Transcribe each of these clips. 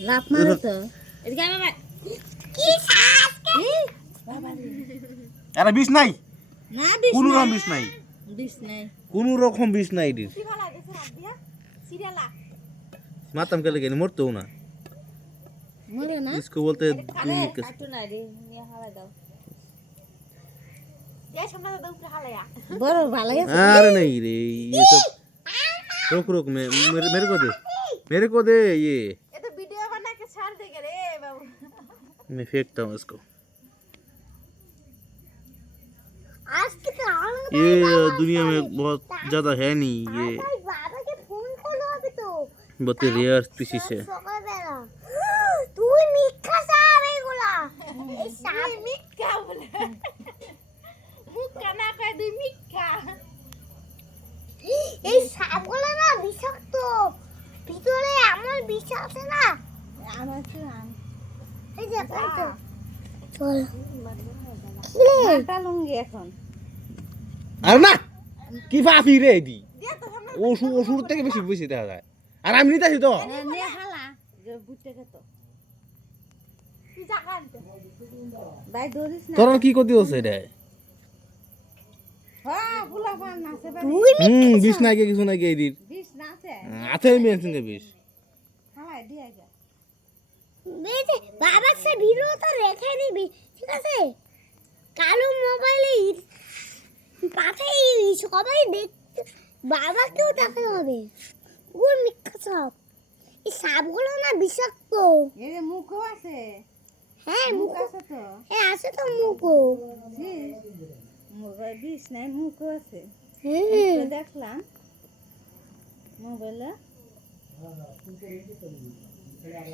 লাফ মারো তো এদিকে বাবা কি সাপ বাবা আরে বিষ নাই না বিষ কোনো রকম বিষ নাই বিষ নাই কোনো রকম বিষ নাই এটির কি ভালো দেখছ রাত দিয়া সিরিয়ালা মাতাম কেলে কেন মরতো না মরে না इसको बोलते हैं दूध के কাটু না রে নিয়ে হালা দাও এই সামনে দাও উপরে হালায়া বড় ভালো গেছে अरे नहीं रे ये सब रुक मेरे को दे ये ये तो वीडियो बना के छाड़ देगा रे बाबू मैं फेंकता हूँ इसको आज के तो ये दुनिया में बहुत ज्यादा है नहीं ये बाबा के फोन खोलो अभी तो बहुत रेयर स्पीशीज है সকালবেলা তুই মিথ্যা সাপ এগুলা এই সাপ মিথ্যা বলে মুখ কানা কয় তুই মিথ্যা এই সাপগুলো না বিষাক্ত ভিতরে এমন বিষ আছে না আমার কি এই যে কত চল মাটা লঙ্গি এখন আর না কি ফাফি রে দি ওষুধ থেকে বেশি বেশি দেখা যায় আর আমি নিতে আসি তো নে হালা যে বুঝতে কত কি জায়গা আনতে ভাই দৌড়িস না তোর কি করতে হচ্ছে রে হ্যাঁ ফুলা পান নাছে তুই বিষ নাই কে কিছু নাই কে এদির বিষ নাছে আছে মেনশন কে বিষ হালাই দিয়ে যা বেজে বাবার সে ভিডিও তো রেখে দিবি ঠিক আছে কালো মোবাইলে পাঠাই সবাই দেখতে বাবাকেও দেখাতে হবে ওর মিথ্যা সাপ এই সাপগুলো না বিষাক্ত এর মুখও আছে হ্যাঁ মুখ মুখ আছে তো হ্যাঁ আছে তো মুখও মোবাইল বিষ নাই মুখও আছে হ্যাঁ তো দেখলাম মোবাইলে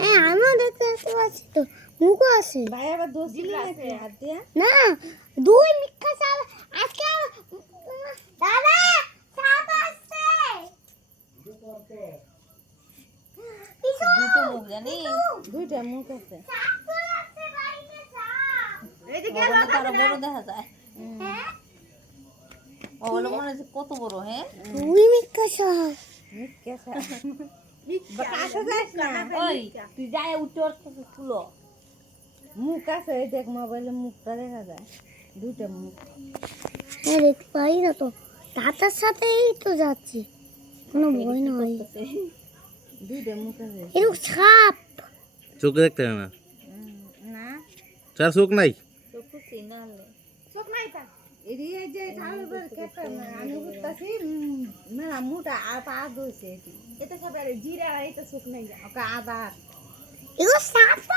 হ্যাঁ আমিও দেখতে পাচ্ছি তো মুখও আছে ভাই আবার দোষ দিলি নাকি হাত দিয়া না দুই মিথ্যা সাপ আজকে দাদা সাপ আসছে দুটো মুখ জানি দুইটা মুখ আছে এদিকে তার বড় দেখা যায় ওগুলো মনে হচ্ছে কত বড় হ্যাঁ দুই মিথ্যা সাপ কাছে যাস না ওই তুই যাই উঠে তুলো মুখ আছে এই দেখ মোবাইলে মুখটা দেখা যায় দুইটা মুখ হ্যাঁ দেখতে পাই না তো দাদার সাথেই তো যাচ্ছি কোনো ভয় নয় দুইটা মুখ আছে এরকম সাপ চোখে দেখতে হয় না না চার চোখ নাই চোখ চিনালে চোখ নাই তা এদিকে যে ঠাকুর করে কেটে আমি উঠতেছি মেলা মুটা আর পা ধরছে এটি এটা সব জিরা এটা চোখ নাই ওকে আবার এগুলো সাপ তো